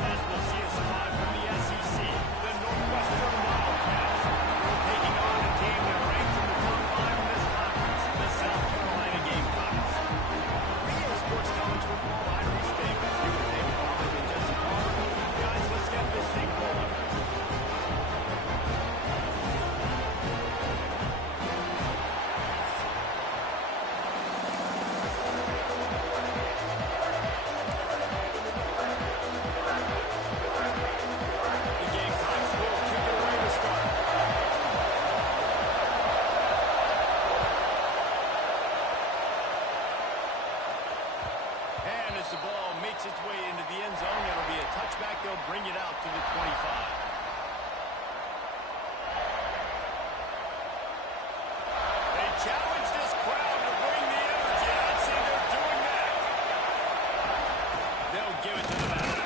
As we'll see a squad from the SEC, the Northwestern Wildcats, taking on a team that ranks in the top 5 in this conference, the South Carolina Gamecocks. For Sports College Football, I'm Reese Davis. Here with David Pollack and Jesse Palmer. Guys, let's get this thing rolling. As the ball makes its way into the end zone, it'll be a touchback. They'll bring it out to the 25. They challenge this crowd to bring the energy. I'd say they're doing that. They'll give it to the back.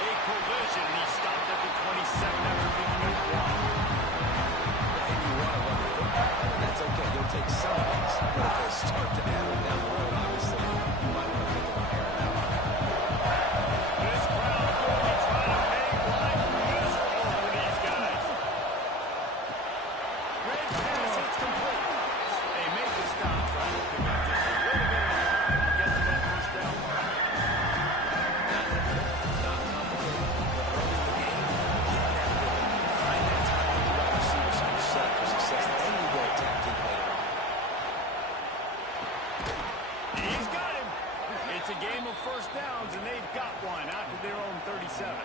A collision. He stopped at the 27 after picking up one. And you want to run the football, and that's okay. You'll take some of these. But if they start to add them down the road, obviously, you might want to think about airing out. This crowd really trying to make life miserable for these guys. Great pass, it's complete. They make the stop, trying to pick up just a little bit of time to get to that first down. Not difficult, not complicated, but early in the game, get that rhythm. Find that time with the wide receivers and you're set up for success. Then you go attack deep later on. He's got him. It's a game of first downs, and they've got one out to their own 37. I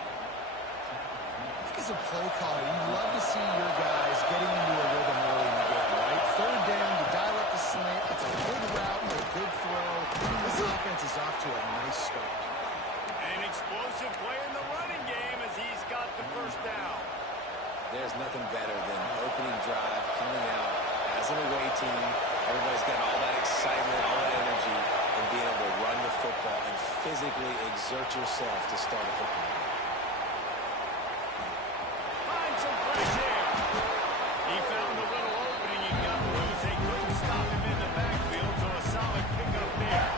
think as a play caller, you love to see your guys getting into a rhythm early in the game, right? Third down, you dial up the slant. It's a good route and a good throw. This offense is off to a nice start. An explosive play in the running game as he's got the first down. There's nothing better than opening drive, coming out as an away team. Everybody's got all that excitement, all that energy, and being able to run the football and physically exert yourself to start a football game. Find some fresh air. He found a little opening. He got loose. They couldn't stop him in the backfield, so a solid pickup there.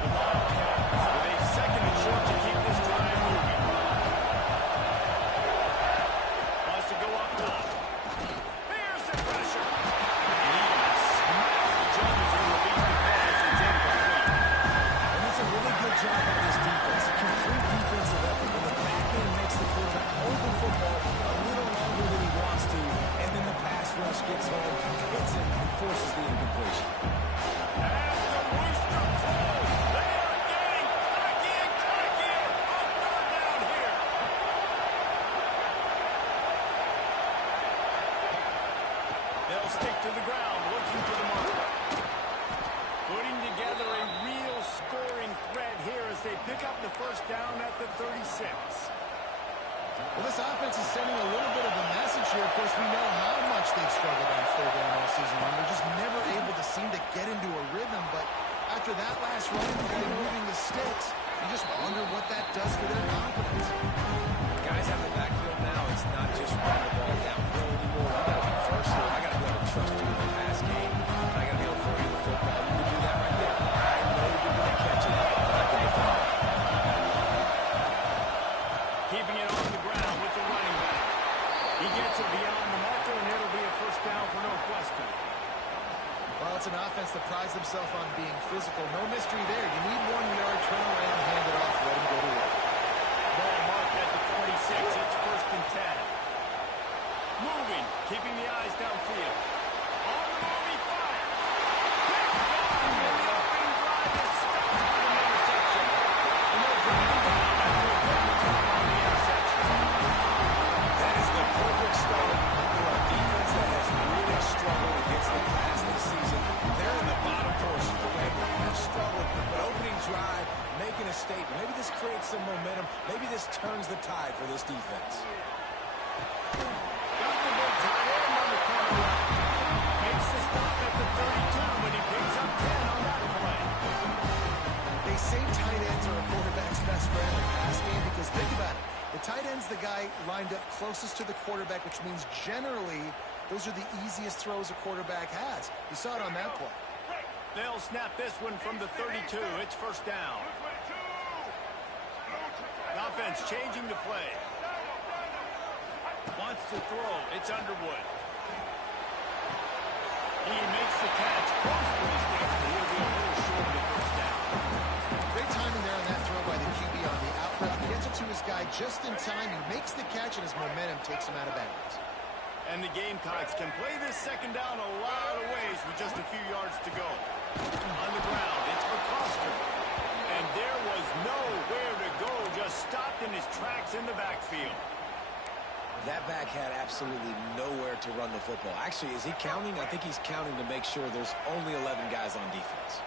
The Wildcats with a second and short to keep this drive moving. Wants to go up top. Here's the pressure. And he got smacked just as he released the pass. It's incomplete. And it's a really good job by this defense. A complete defensive effort. When the back end makes the quarterback hold the football a little longer than he wants to, and then the pass rush gets home, hits him, and forces the incompletion. As the Rooster Crows, they are getting cocky and cockier on third down here. They'll stick to the ground, looking for the marker. Putting together a real scoring threat here as they pick up the first down at the 36. Well, this offense is sending a little bit of a message here. Of course, we know how much they've struggled on third down all season long. They're just never able to seem to get into a rhythm. But after that last run, moving the sticks, you just wonder what that does for their confidence. Guys out in the backfield now, it's not just run the ball downhill anymore. You got to be versatile. I got to be able to trust you in the pass game. And I got to be able to throw you the football. You can do that right there. I know you're going to catch it, but I can defend it. Keeping it on the ground with the running back. He gets it beyond the marker, and it'll be a first down for Northwestern. Well, it's an offense that prides themselves on being physical. No mystery there. You need 1 yard, turn around, hand it off, let him go to work. Ball marked at the 26. It's first and 10. Moving, keeping the eyes downfield. On the move, he fires. Picked off, and the opening drive is stopped by an interception. And they'll bring him down after a quick return on the interception. That is the perfect start for a defense that has really struggled against the pass this season. They're in the bottom portion, okay? They've struggled, but opening drive, making a statement. Maybe this creates some momentum. Maybe this turns the tide for this defense. Got the big tight end on the corner route. Makes the stop at the 32, but he picks up 10 on that play. They say tight ends are a quarterback's best friend in the pass game because think about it. The tight end's the guy lined up closest to the quarterback, which means generally those are the easiest throws a quarterback has. You saw it on that play. They'll snap this one from the 32. It's first down. defense changing the play. Wants to throw. It's Underwood. He makes the catch. Close to his neck, but he'll be a little short of the first down. Great timing there on that throw by the QB on the out route. He gets it to his guy just in time. He makes the catch, and his momentum takes him out of bounds. And the Gamecocks can play this second down a lot of ways with just a few yards to go. On the ground, it's McCluster. And there was nowhere to go, just stopped in his tracks in the backfield. That back had absolutely nowhere to run the football. Actually, is he counting? I think he's counting to make sure there's only 11 guys on defense.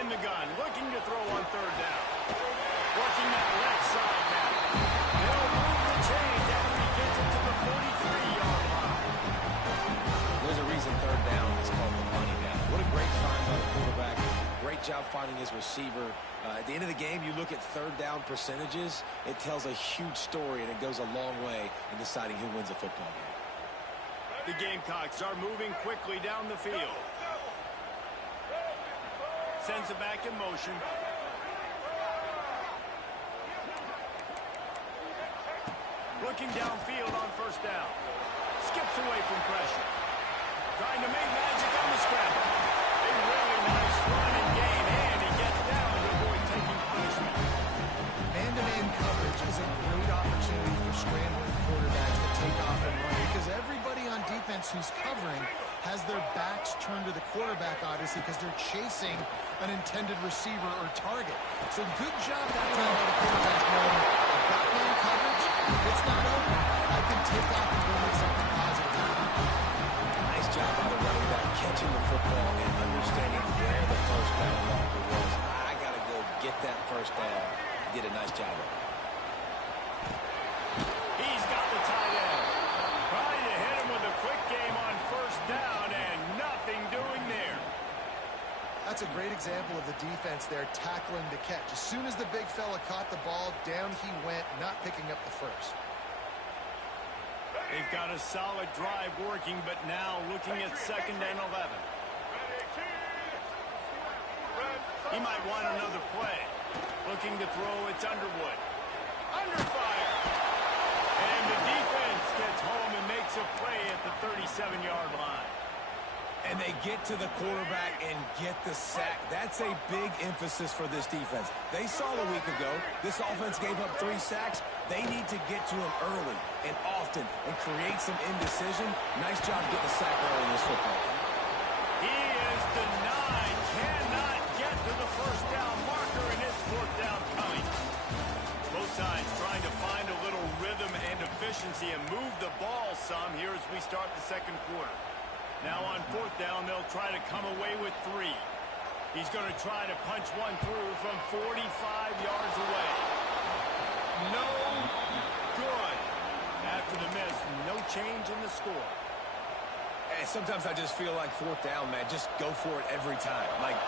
In the gun, looking to throw on third down. Working that left side now. They'll move the chains after he gets it to the 43-yard line. There's a reason third down is called the money down. What a great find by the quarterback. Great job finding his receiver. At the end of the game, you look at third down percentages. It tells a huge story, and it goes a long way in deciding who wins a football game. The Gamecocks are moving quickly down the field. Sends it back in motion. Looking downfield on first down. Skips away from pressure. Trying to make magic on the scramble. A really nice run and gain, and he gets down to avoid taking punishment. Man-to-man coverage is a great opportunity for scrambling quarterbacks to take off and run because everybody on defense who's covering has their backs turned to the quarterback, obviously, because they're chasing an intended receiver or target. So good job that time by the quarterback knowing I've got man coverage. If it's not open, I can take off and go make something positive happen. Nice job by the running back catching the football and understanding where the first down marker was. I got to go get that first down. He did a nice job of it. He's got the tight end. Trying to hit him with a quick game on first down, and nothing doing there. That's a great example of the defense there tackling the catch. As soon as the big fella caught the ball, down he went, not picking up the first. They've got a solid drive working, but now looking at 2nd and 11. He might want another play. Looking to throw, it's Underwood. Under fire. And the defense gets home and makes a play at the 37-yard line. And they get to the quarterback and get the sack. That's a big emphasis for this defense. They saw a week ago, this offense gave up 3 sacks. They need to get to him early and often and create some indecision. Nice job getting a sack early in this football. He is denied. Cannot get to the first down marker, and it's 4th down coming. Both sides trying to find a little rhythm and efficiency and move the ball some here as we start the second quarter. Now on 4th down, they'll try to come away with 3. He's going to try to punch one through from 45 yards away. No good. After the miss, no change in the score. And sometimes I just feel like 4th down, man, just go for it every time. Like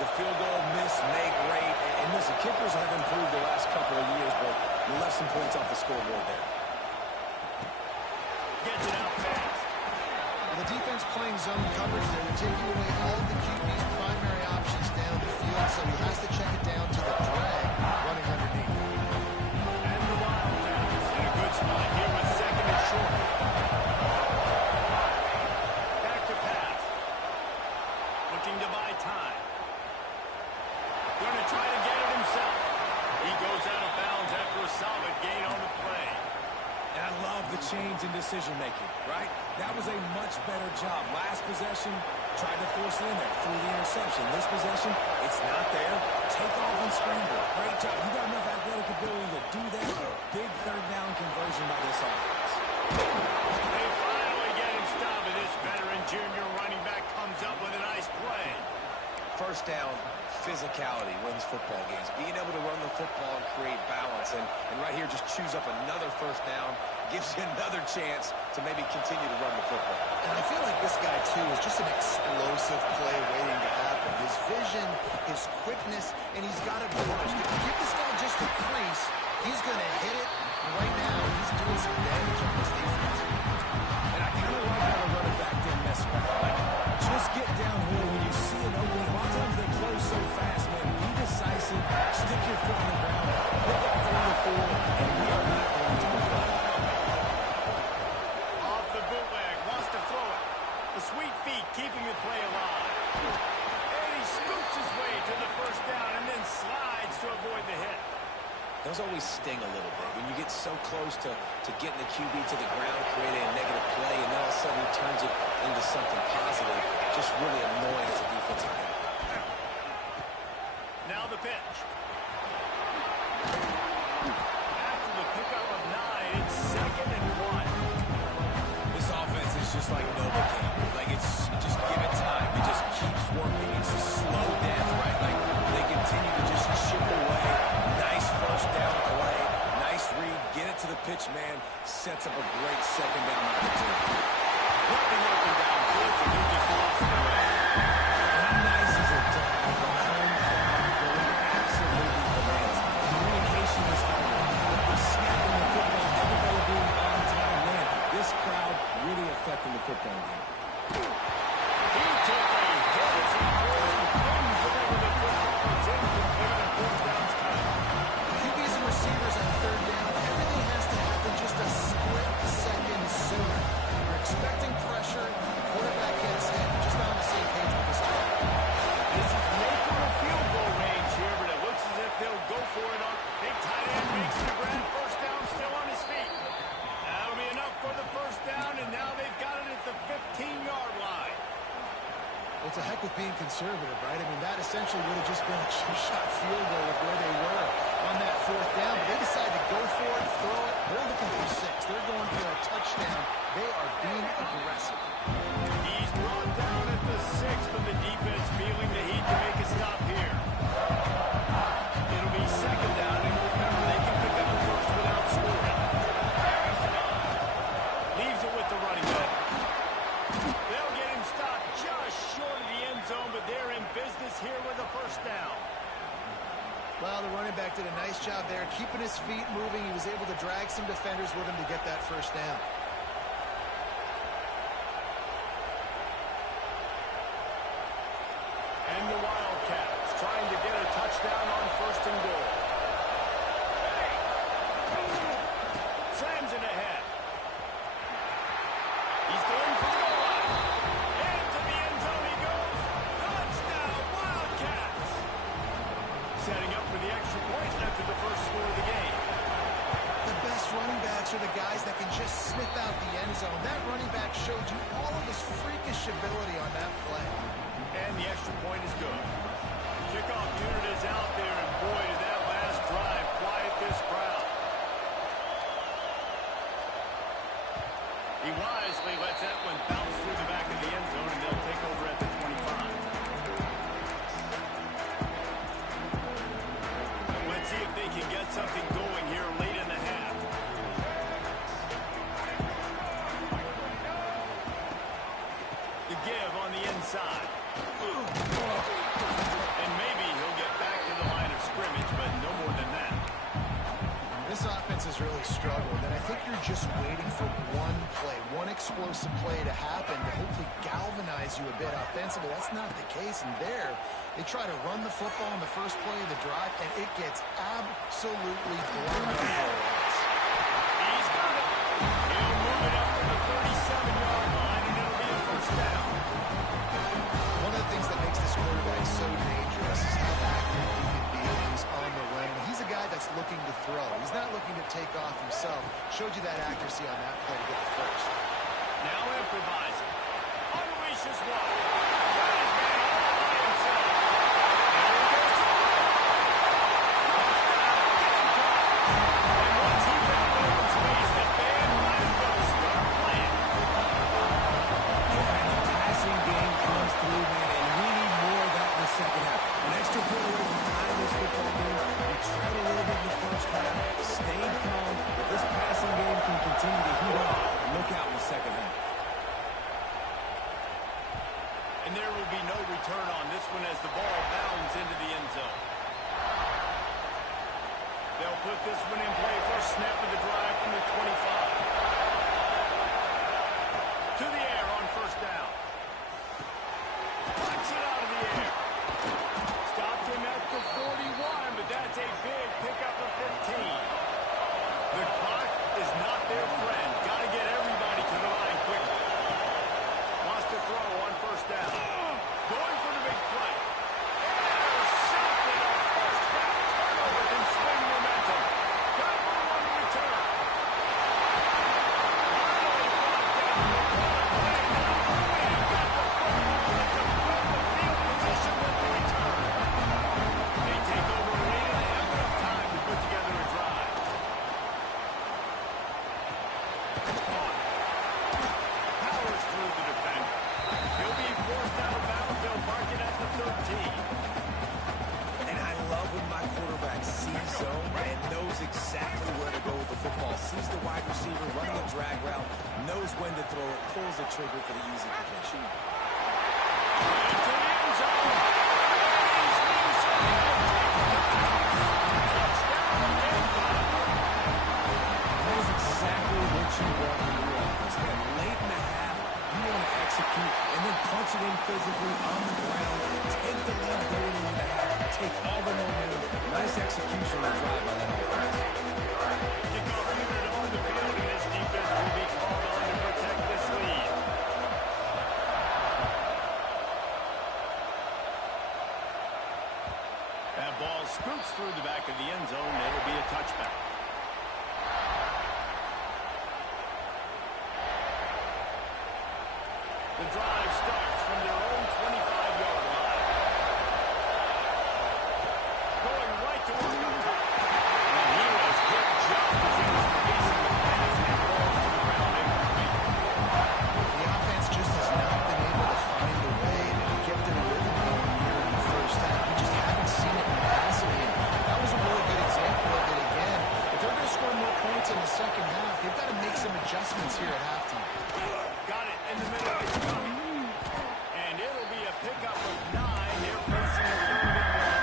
the field goal miss, make rate. And listen, kickers have improved the last couple of years, but you left some points off the scoreboard there. Gets it out fast. The defense playing zone coverage there. They're taking away all of the QB's primary options down the field, so he has to check it down to the drag running underneath. And the Wildcats in a good spot here with 2nd and short. Back to pass. Looking to buy time. Going to try to get it himself. He goes out of bounds after a solid gain on the play. And I love the change in decision-making, right? That was a much better job. Last possession, tried to force it in there through the interception. This possession, it's not there. Take off and scramble. Great job. You got enough athletic ability to do that. Big 3rd down conversion by this offense. They finally get him stopped, and this veteran junior running back comes up with a nice play. First down, physicality wins football games. Being able to run the football and create balance. And right here, just choose up another first down. Gives you another chance to maybe continue to run the football. And I feel like this guy, too, is just an explosive play waiting to happen. His vision, his quickness, and he's got a burst. If you give this guy just a crease, he's going to hit it. And right now, he's doing some damage on this defense. And I kind of like how the running back didn't mess around. Like, Just get downhill when you see an opening. A lot of times they close so fast, man. Be decisive, stick your foot on the ground, pick up 3 or 4, and we are not going to complain. Off the bootleg, wants to throw it. The sweet feet keeping the play alive. And he scoots his way to the first down and then slides to avoid the hit. Those always sting a little bit when you get so close to getting the QB to the ground, creating a negative play, and then all of a sudden he turns it into something positive. Just really annoying as a defensive guy. Now the pitch. After the pickup of 9, it's 2nd and 1. This offense is just like Novocaine. Like it's just give it time. It just keeps working. It's a slow death, right? Like they continue to just chip away. Nice first down play. Nice read. Get it to the pitch, man. Sets up a great second down opportunity. Looking up and down field, and he just lost the way. How nice is it to have a home crowd going absolutely bananas? Communication is hard. The snapping the football, everybody being on time, man. This crowd really affecting the football game. He took a hit as he couldn't deliver the football. It's incomplete and 4th down's time. QBs and receivers on 3rd down, everything has to happen just a split second sooner. You're expecting pressure, the quarterback gets hit, you're just not on the same page with this guy. This is making a field goal range here, but it looks as if they'll go for it on. Big tight end makes the grab. First down, still on his feet. That'll be enough for the first down, and now they've got it at the 15-yard line. Well, it's a heck with being conservative, right? I mean, that essentially would have just been a two-shot field goal with where they were on that 4th down. But they decided to go for it, throw it. They're looking for 6. They're going for a touchdown. They are being aggressive. He's brought down at the 6, but the defense feeling the heat to make a stop here. It'll be 2nd down, and remember, they can pick up the first without scoring. Leaves it with the running back. They'll get him stopped just short of the end zone, but they're in business here with a first down. Well, the running back did a nice job there, keeping his feet moving. He was able to drag some defenders with him to get that first down. And the Wildcats trying to get a touchdown on 1st and goal. Slams it ahead. He's going for the goal line. Into the end zone he goes. Touchdown, Wildcats. Setting up for the extra point after the first score of the game. The best running backs are the guys that can just sniff out the end zone. That running back showed you all of his freakish ability on that play. And the extra point is good. Kickoff unit is out there, and boy, did that last drive quiet this crowd. He wisely lets that one bounce through the back of the end zone, and they'll take over at the 25. Let's see if they can get something going here late in the half. The give on the inside. And maybe he'll get back to the line of scrimmage, but no more than that. This offense has really struggled, and I think you're just waiting for one play, one explosive play to happen to hopefully galvanize you a bit offensively. That's not the case, and there, they try to run the football in the first play of the drive, and it gets absolutely blown up. He's got it. He'll move it up to the 37-yard line, and it'll be a first down. One of the things that makes this quarterback so dangerous is how accurate he can be when he's on the run. And he's a guy that's looking to throw. He's not looking to take off himself. Showed you that accuracy on that play to get the first. Now improvising. Unleashes one. Got his man all by himself. And he goes to the right. Touchdown, Gamecock. And once he found open space, the band might as well start playing. Yeah, the passing game comes through, man, and we need more of that in the second half. An extra point away from tying this football game. We trailed a little bit in the first half, stayed calm, but this passing game can continue to heat up. Look out in the second half. And there will be no return on this one as the ball bounds into the end zone. They'll put this one in play. First snap of the drive from the 25. To the air on first down. trigger for the easy completion. Into the end zone. He's inside. Touchdown, Denver. That is exactly what you want in your offense. Again, late in the half, you want to execute and then punch it in physically on the ground, take the lead going into the half, take all the momentum. Nice execution on the drive by that offense. Kickoff unit on the field, and this defense will be called on to protect this lead. That ball scoots through the back of the end zone. It'll be a touchback. The drive starts from their own 25-yard line. Going right to work up top. And he was good job as he was releasing the pass and rolls to the ground incomplete. The offense just has not been able to find a way to get their rhythm going here in the first half. We just haven't seen it in the passing game. That was a really good example of it again. If they're going to score more points in the second half, they've got to make some adjustments here at halftime. Got it in the middle. It's coming. And it'll be a pickup of 9. They're facing a 3rd and 1.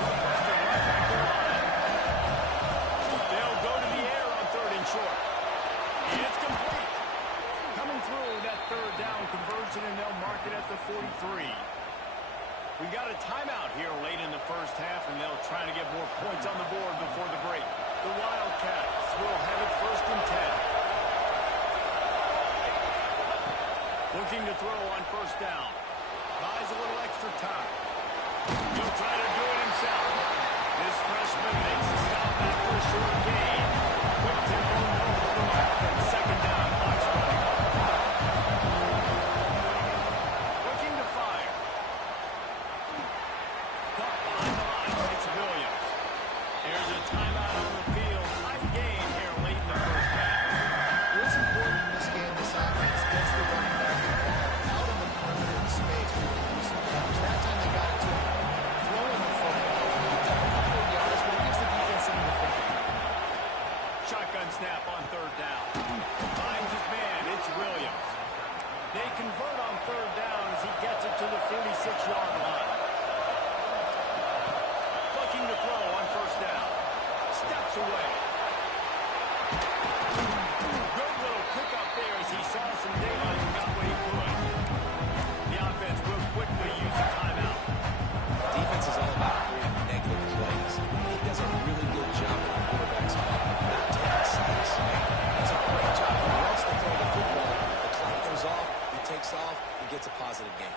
Northwestern right back to the line. They'll go to the air on 3rd and short. It's complete. Coming through that 3rd down conversion, and they'll mark it at the 43. We got a timeout here late in the first half, and they'll try to get more points on the board before the break. The Wildcats will have it 1st and 10. Looking to throw on 1st down. Buys a little extra time. He'll try to do it himself. This freshman makes the stop after a short gain. Quick tempo, no holding back. 2nd down, clock's running. Looking to fire. Caught behind the line. It's Williams. There's a timeout on the field. Tight game here late in the first half. What's important in this game, this offense gets the running back involved out on the perimeter in space for the use of coverage. That time they got it to him. Throwing the football. He took a couple of yards, but it gives the defense something to think about. Shotgun snap on 3rd down. Finds his man. It's Williams. They convert on 3rd down as he gets it to the 46-yard line. Looking to throw on 1st down. Steps away. Good little pickup there as he saw some daylight and got what he could. The offense will quickly use a timeout. Defense is all about creating negative plays. He does a really good job at the quarterback spot, not taking sacks. That's a great job. He wants to throw the football. The clock goes off, he takes off, he gets a positive gain.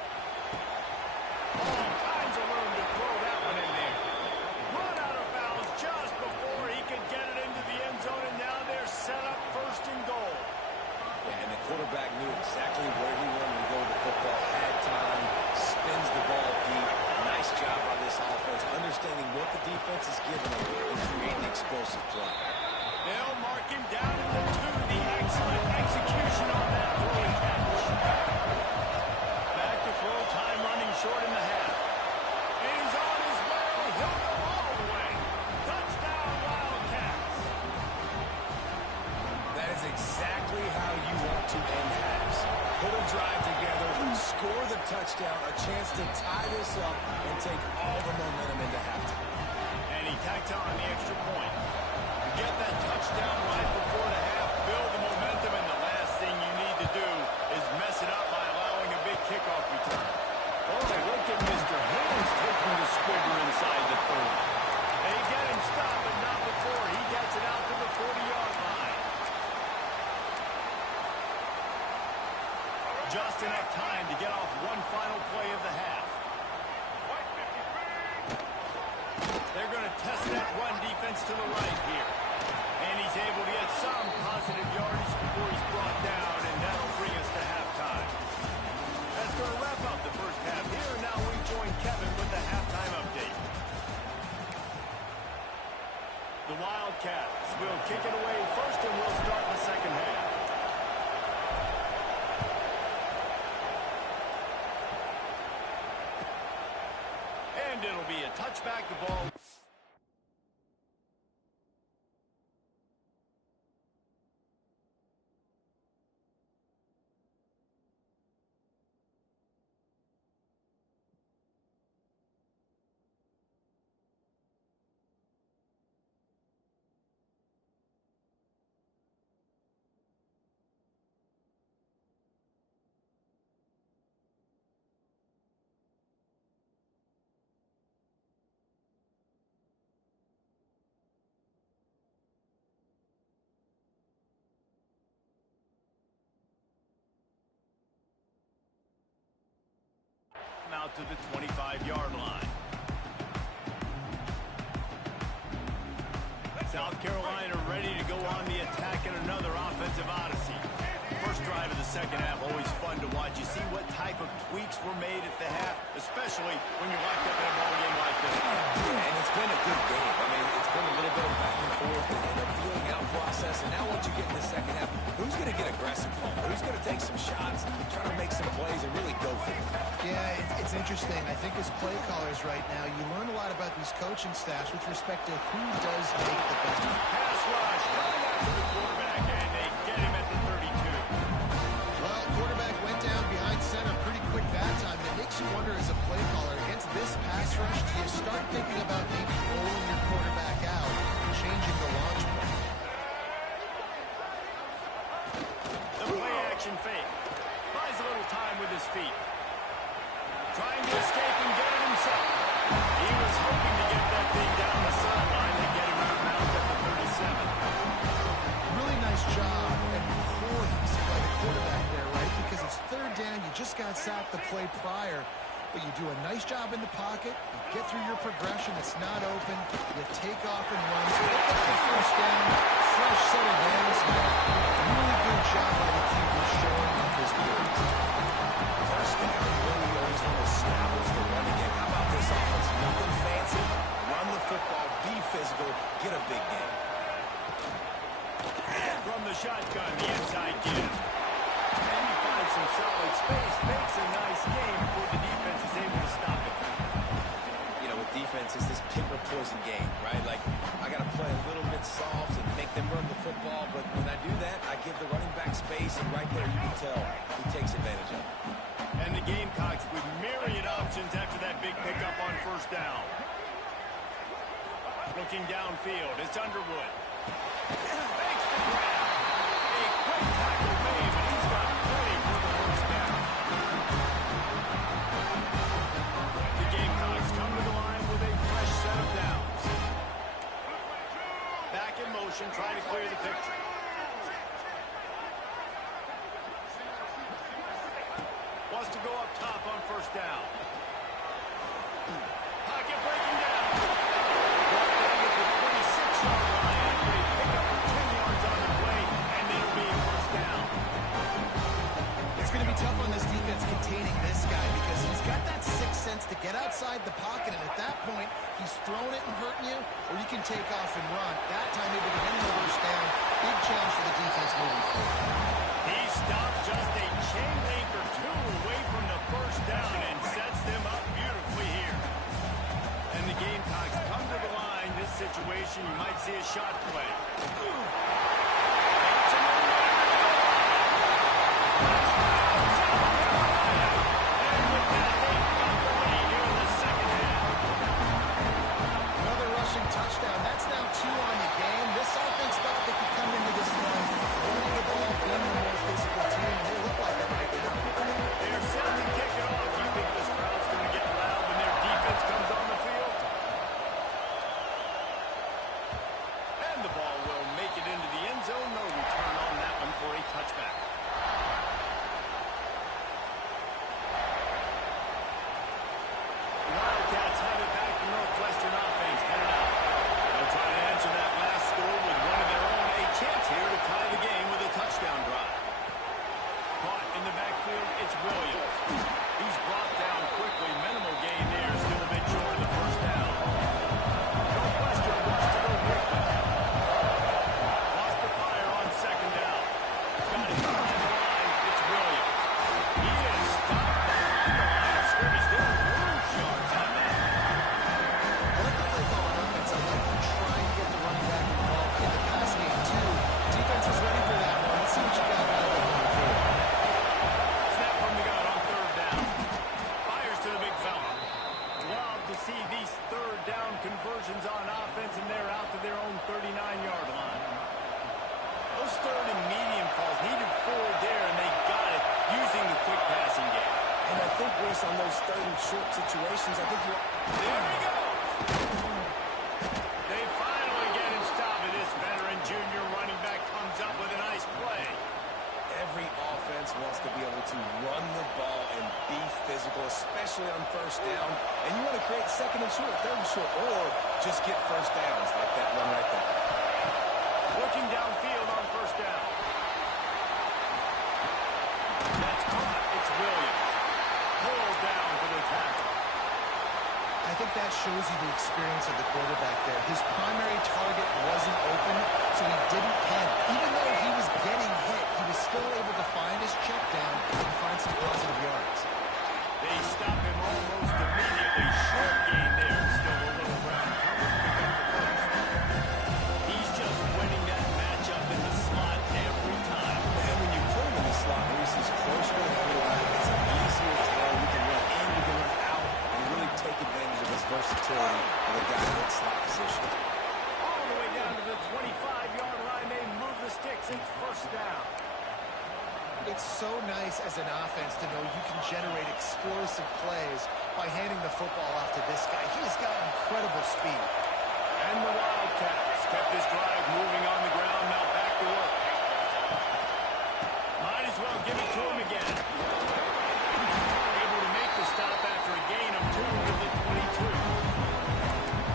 All kinds of room to throw that one in there. Run out of bounds just before he could get it into the end zone, and now they're set up 1st and goal. Yeah, and the quarterback knew exactly where he wanted to go with the football, had time, spins the ball deep. Nice job by this offense, understanding what the defense is giving them and creating explosive play. They'll mark him down in the 2. The excellent execution on that throwing catch. Back to throw, time running short in the half. And he's on his way. He'll go all the way. Touchdown, Wildcats. That is exactly how you want to end halves. Put a drive together, score the touchdown, a chance to tie this up and take all the momentum into halftime. And he tacked on the extra point. Get that touchdown right before the half. Build the momentum, and the last thing you need to do is mess it up by allowing a big kickoff return. Oh, look at Mr. Haynes taking the squibber inside the 30. They get him stopped, but not before he gets it out to the 40-yard line. Just enough time to get off one final play of the half. They're going to test that run defense to the right here. And he's able to get some positive yardage before he's brought down, and that'll bring us to halftime. That's going to wrap up the first half here. Now we join Kevin with the halftime update. The Wildcats will kick it away first, and we'll start the second half. And it'll be a touchback. The ball out to the 25-yard line. South Carolina ready to go on the attack in another offensive odyssey. First drive of the second half, always fun to watch. You see what type of tweaks were made at the half, especially when you're locked up in a ball game like this. Yeah, and it's been a good game. I mean, it's been a little bit of back and forth and a feeling out process. And now once you get in the second half, who's going to get aggressive? Who's going to take some shots, try to make some plays, and really go for it? Yeah, it's interesting. I think as play callers right now, you learn a lot about these coaching staffs with respect to who does make the best. Pass rush, going after the quarterback, and they get him at the 32. Well, quarterback went down behind center pretty quick that time. And it makes you wonder as a play caller, against this pass rush, do you start thinking about maybe rolling your quarterback out and changing the launch point? The play-action fake. Buys a little time with his feet. Trying to escape and get it himself. He was hoping to get that thing down the sideline. They get him out of bounds at the 37. Really nice job and poise by the quarterback there, right? Because it's third down. You just got sacked the play prior. But you do a nice job in the pocket. You get through your progression. It's not open. You take off and run. Pick up the first down. Fresh set of hands. Really good job by the keeper showing off his poise. First down, really always want to establish the running game. How about this offense? Nothing fancy. Run the football, be physical, get a big game. From the shotgun, the inside give. And he finds some solid space. Makes a nice game before the defense is able to stop it. You know, with defense, it's this pick or poison game, right? Like, I got to play a little bit soft and make them run the football. But when I do that, I give the running back space. And right there, you can tell he takes advantage of it. And the Gamecocks with myriad options after that big pickup on first down. Looking downfield, it's Underwood. Makes the grab. A quick tackle made, but he's got plenty for the first down. The Gamecocks come to the line with a fresh set of downs. Back in motion, trying to clear the picture. Wants to go up top on first down. Pocket breaking down. Brought down at the 26-yard line after a pickup of 10 yards on the play, and it'll be a first down. It's going to be tough on this defense containing this guy because he's got that sixth sense to get outside the pocket, and at that point, he's throwing it and hurting you, or you can take off and run. That time, able to get him the first down. Big challenge for the defense moving forward. He stopped just a chain link or two away from the first down and sets them up beautifully here. And the Gamecocks come to the line. This situation, you might see a shot play. Another rushing touchdown. That's now 2 on the game. This offense thought they could come into this line running the ball, being the more physical team, and they look like it right now. They're set to kick it off. You think this crowd's going to get loud when their defense comes on the field? And the ball will make it into the end zone. No return on that one for a touchback. Wildcats have it back to Northwestern offense. Headed out. They'll try to answer that last score with one of their own. A chance here to tie the game with a touchdown drive. Caught in the backfield, it's Williams. He's brought down quickly. Minimal gain there. Still a bit short of the first down. Northwestern wants to go quickly. Lost the fire on second down. Got it behind the line. It's Williams. He is stopped behind the line of scrimmage. There are huge yards on that. I like the play call on offense. I like to try and get the running back involved in the pass game, too. Defense is ready for that one. Let's see what you got out of it going forward. Snap from the gun on third down. Fires to the big fella. Love to see these third down conversions on offense, and they're out to their own 39-yard line. Those third and medium calls needed forward there, and they got it using the quick passing game. And I think, Reese, on those third and short situations, I think you're... There he goes. They finally get him stopped. This veteran junior running back comes up with a nice play. Every offense wants to be able to run the ball and be physical, especially on first down. And you want to create second and short, third and short, or just get first downs like that one right there. Looking downfield on first down. That's caught. It's Williams. Pulled down for the tackle. I think that shows you the experience of the quarterback there. His primary target wasn't open, so he didn't panic. Even though he was getting hit, he was still able to find his check down and find some positive yards. They stop him almost immediately. Short gain there. Still a little ground cover. Pick up the first. He's just winning that matchup in the slot every time. And when you put him in the slot, Reese is close to the quarterback. It's an easier throw. You can run in, you can run out, and really take advantage of his versatility of the guy in that slot position. All the way down to the 25-yard line. They move the sticks. It's first down. It's so nice as an offense to know you can generate explosive plays by handing the football off to this guy. He has got incredible speed. And the Wildcats kept this drive moving on the ground. Now back to work. Might as well give it to him again. Able to make the stop after a gain of 2 to the 22.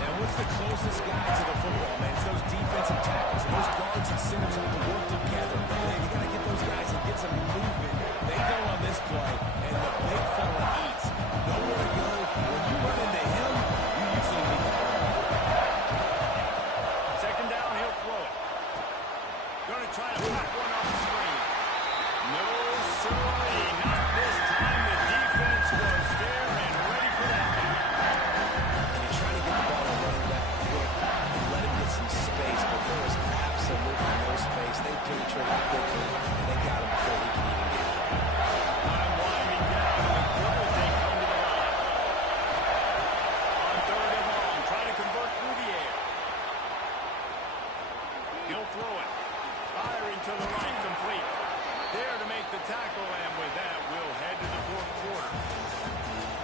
Now, what's the closest guy to the football, man? It's those defensive tackles. Those guards and centers have to work together. You got to get those guys and get some movement. They go on this play, and the big fella eats. Nowhere to go. When you run into him, you usually meet the ball. Second down, he'll throw it. Going to try to pack one off the screen. No, sirree. Not this time. The defense was there and ready for that. And you try to get the ball to running back quick and let him get some space, but there was absolutely no space. They penetrated quickly, and they got him before he could even get it. Time winding down in the quarters. They come to the line. On third and long, try to convert through the air. He'll throw it. Firing to the right, complete. There to make the tackle, and with that, we'll head to the fourth quarter.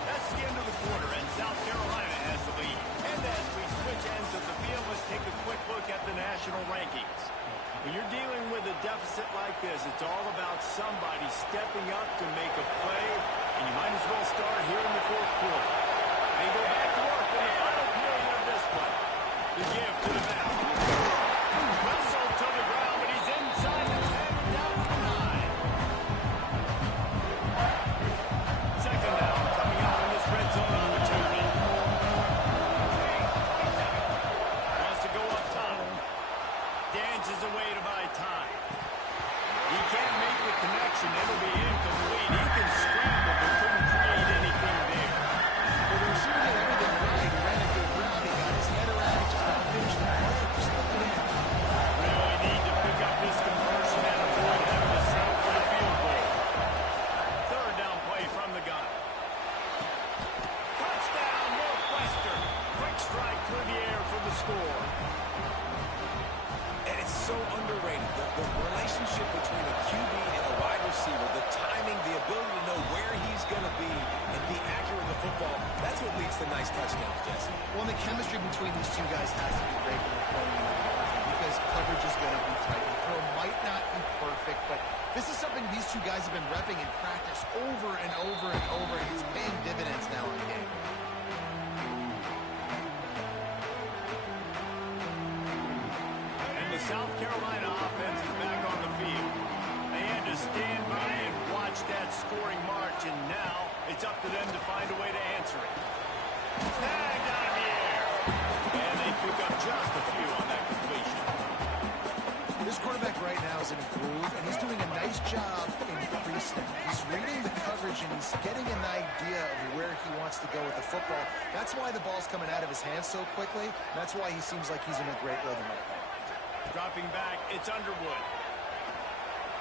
That's the end of the quarter, and South Carolina has the lead. And as we switch ends of the field, let's take a quick look at the national rankings. When you're dealing with a deficit like this, it's all about somebody stepping up to make a play, and you might as well start here in the fourth quarter. They go back to work in the final period of this one. The give to the back. Whistle to the ground, but he's inside the 10 and down to the 9. Second down coming out in this red zone opportunity. Wants to go up top. Dances away to buy time. He can't make the connection. It'll be incomplete. He can scramble, but couldn't create anything there. Well, the receiver did everything right. He ran a good route. He got his head around it. Just got to finish the play. Just look at it. Really need to pick up this conversion and avoid having to settle for the field goal. Third down play from the gun. Touchdown, Northwestern. Quick strike through the air for the score. And it's so underrated. The relationship between a QB and a wide receiver, the timing, the ability to know where he's going to be and be accurate with the football, that's what leads to nice touchdowns, Jesse. Well, the chemistry between these two guys has to be great when they're playing because coverage is going to be tight. The throw might not be perfect, but this is something these two guys have been repping in practice over and over and over, and it's paying dividends now in the game. And the South Carolina offense is back on the field. They had to stand by and watch that scoring march, and now it's up to them to find a way to answer it. Tagged out of the air. And they pick up just a few on that completion. This quarterback right now is in a groove, and he's doing a nice job in pre-snap. He's reading the coverage, and he's getting an idea of where he wants to go with the football. That's why the ball's coming out of his hands so quickly. That's why he seems like he's in a great rhythm right now. Dropping back, it's Underwood.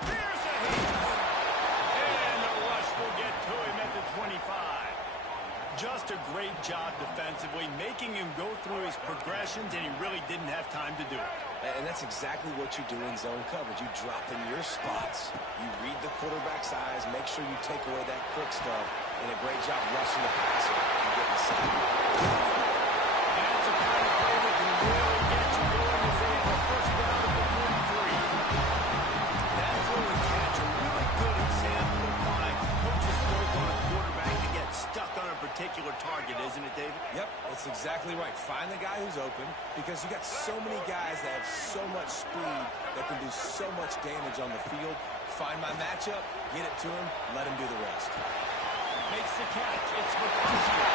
Here's a hit. And the rush will get to him at the 25. Just a great job defensively, making him go through his progressions, and he really didn't have time to do it. And that's exactly what you do in zone coverage. You drop in your spots, you read the quarterback's eyes, make sure you take away that quick stuff, and a great job rushing the passer and getting the sack. That's a kind of play that can really get you going as they have a first down at the 43. That throw and catch are really good at Sam isn't it, David? Yep, that's exactly right. Find the guy who's open because you got so many guys that have so much speed that can do so much damage on the field. Find my matchup, get it to him, let him do the rest. Makes the catch. It's Mercutio.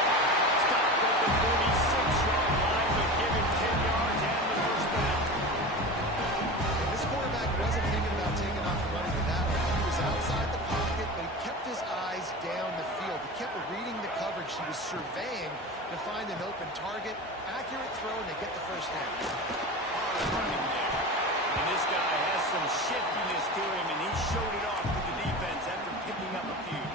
Stopped at the 46-yard line, but given 10 yards and the first down. This quarterback wasn't thinking about taking off and running with that one. He was outside the pocket, but he kept his eyes down the field. He kept reading the coverage. He was surveying to find an open target. Accurate throw, and they get the first down. Hard running there. And this guy has some shiftiness to him, and he showed it off to the defense after picking up a few.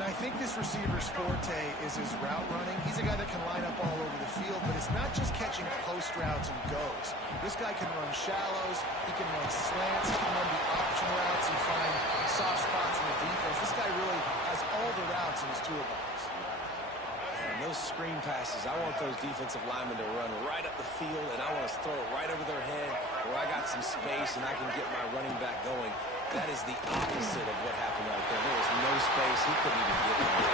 And I think this receiver's forte is his route running. He's a guy that can line up all over the field, but it's not just catching post routes and goes. This guy can run shallows, he can run slants, he can run the option routes and find soft spots in the defense. This guy really has all the routes in his toolbox. And those screen passes, I want those defensive linemen to run right up the field, and I want to throw it right over their head where I got some space and I can get my running back going. That is the opposite of what happened right there. There was no space. He couldn't even get there.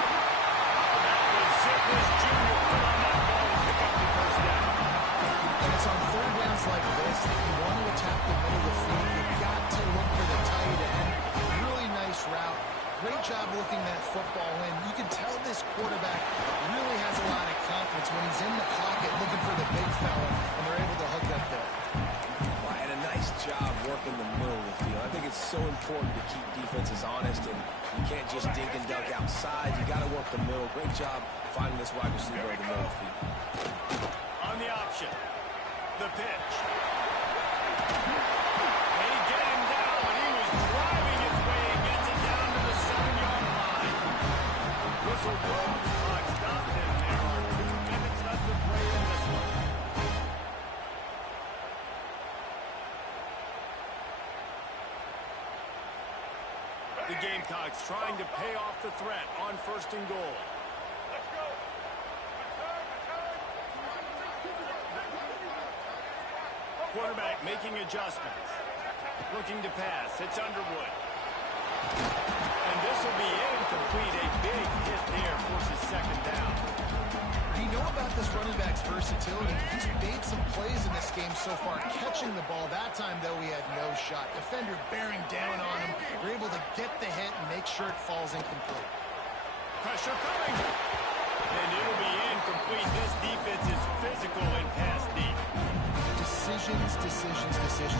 That was Zippers Jr. put on that ball to pick up the first down. And it's on third downs like this. If you want to attack the middle of the field, you've got to look for the tight end. Really nice route. Great job looking that football in. You can tell this quarterback really has a lot of confidence when he's in the pocket looking for the big fella, and they're able to hook up there. And a nice job working the middle of the field. I think it's so important to keep defenses honest, and you can't just dink and dunk outside. You got to work the middle. Great job finding this wide receiver in the middle of the field. On the option, the pitch. They get him down, but he was driving his way and gets it down to the 7-yard line. Whistle blows. Clock stopped, and there are 2 minutes left to play in this one. The Gamecocks trying to pay off the threat on 1st and goal. Quarterback making adjustments. Looking to pass. It's Underwood. And this will be incomplete. A big hit there forces 2nd down. You know about this running back's versatility. He's made some plays in this game so far, catching the ball. That time, though, he had no shot. Defender bearing down on him. They're able to get the hit and make sure it falls incomplete. Pressure coming. And it'll be incomplete. This defense is physical and pass deep. Decisions.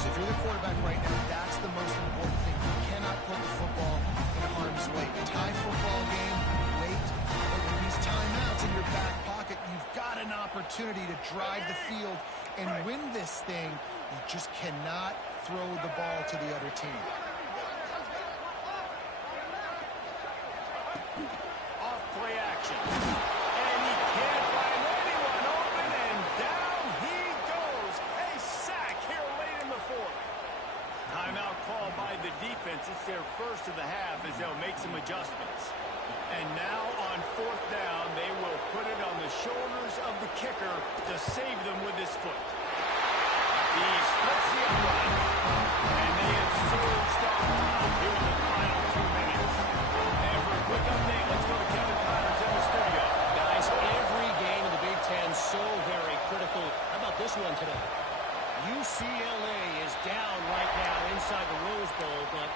If you're the quarterback right now, that's the most important thing. You cannot put the football in harm's way. Tie football game, wait. But with these timeouts in your back pocket, you've got an opportunity to drive the field and win this thing. You just cannot throw the ball to the other team. Off play action. And he can't find anyone open, and down he goes. A sack here late in the 4th. Timeout called by the defense. It's their first of the half as they'll make some adjustments. And now on 4th down, they will put it on the shoulders of the kicker to save them with his foot. He splits the upright, and they have surged on top here in the final 2 minutes. And for a quick update, let's go to Kevin Connors in the studio. Guys, every game in the Big Ten so very critical. How about this one today? UCLA is down right now inside the Rose Bowl, but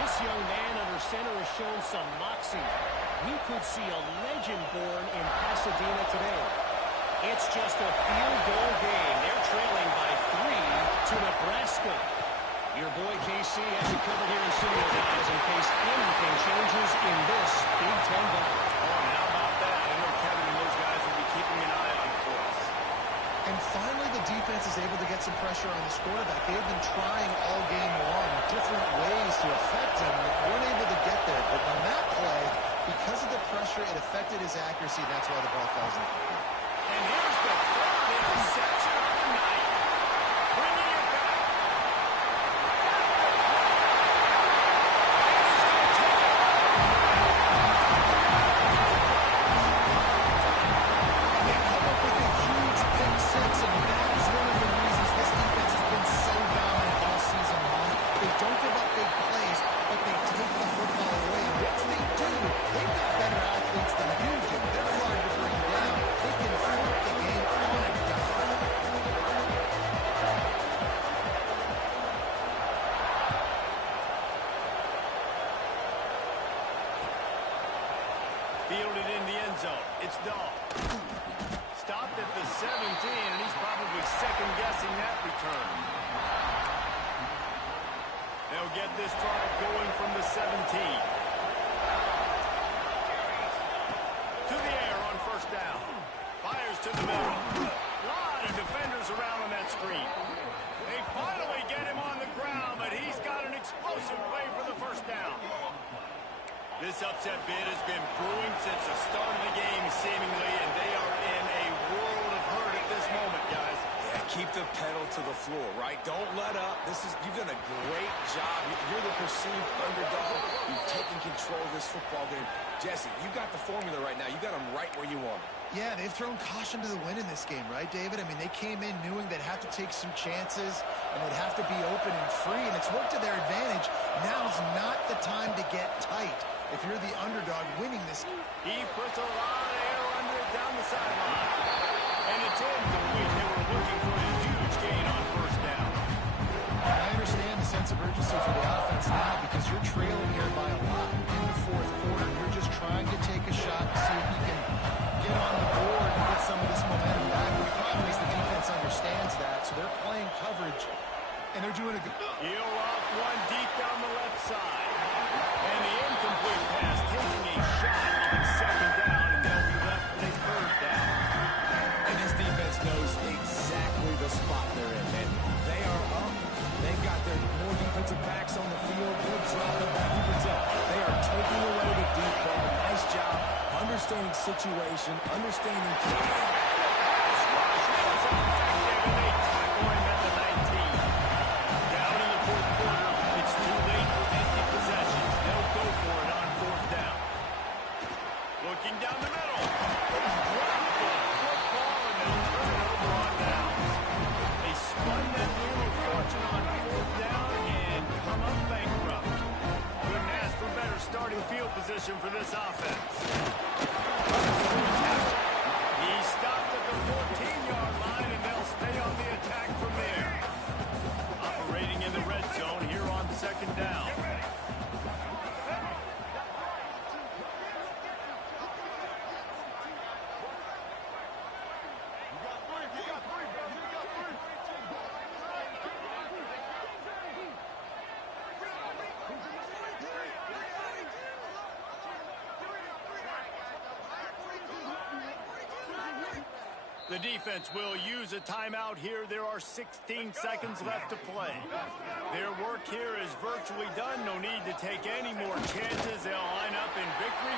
this young man under center has shown some moxie. We could see a legend born in Pasadena today. It's just a field goal game. They're trailing by 3 to Nebraska. Your boy KC has you covered here in studio, guys, in case anything changes in this Big Ten battle. Oh, and how about that? I know Kevin and those guys will be keeping an eye on it for us. And finally, the defense is able to get some pressure on this quarterback. They've been trying all game long different ways to affect him. They weren't able to get there. But on that play, because of the pressure, it affected his accuracy. That's why the ball falls in. And here's the 3rd interception of the night. Bringing it back. They come up with a huge pick six, and that is one of the reasons this defense has been so dominant all season long. They don't give up big plays, but they take the football away. And once they do, they've got better athletes than you do. They're hard to bring it's Dahl. Stopped at the 17, and he's probably second-guessing that return. They'll get this drive going from the 17. To the air on first down. Fires to the middle. A lot of defenders around on that screen. They finally get him on the ground, but he's got an explosive play for the first down. This upset bid has been brewing since the start of the game, seemingly, and they are in a world of hurt at this moment, guys. Yeah, keep the pedal to the floor, right? Don't let up. You've done a great job. You're the perceived underdog. You've taken control of this football game. Jesse, you got the formula right now. You got them right where you want them. Yeah, they've thrown caution to the wind in this game, right, David? I mean, they came in knowing they'd have to take some chances and they'd have to be open and free, and it's worked to their advantage. Now's not the time to get tight if you're the underdog winning this game. He puts a lot of air under it down the sideline. And it's incomplete. They were looking for a huge gain on first down. I understand the sense of urgency for the offense now because you're trailing here by a lot in the fourth quarter. You're just trying to take a shot to see if you can get on the board and get some of this momentum back. The problem is the defense understands that, so they're playing coverage, and they're doing a good job. He'll off one deep down the left side. And the incomplete pass taking a shot on second down, and they'll be left with a third down. And this defense knows exactly the spot they're in, and they are up. They've got their more defensive backs on the field. They're dropping back. You can tell they are taking away the deep ball. Nice job understanding situation, understanding play. Looking down the middle. Drop the football, and they'll turn it over on downs. They spun that wheel of fortune on fourth down and come up bankrupt. Couldn't ask for better starting field position for this offense. He stopped at the 14-yard line, and they'll stay on the attack from there. Operating in the red zone here on second down. The defense will use a timeout here. There are 16 seconds left to play. Their work here is virtually done. No need to take any more chances. They'll line up in victory.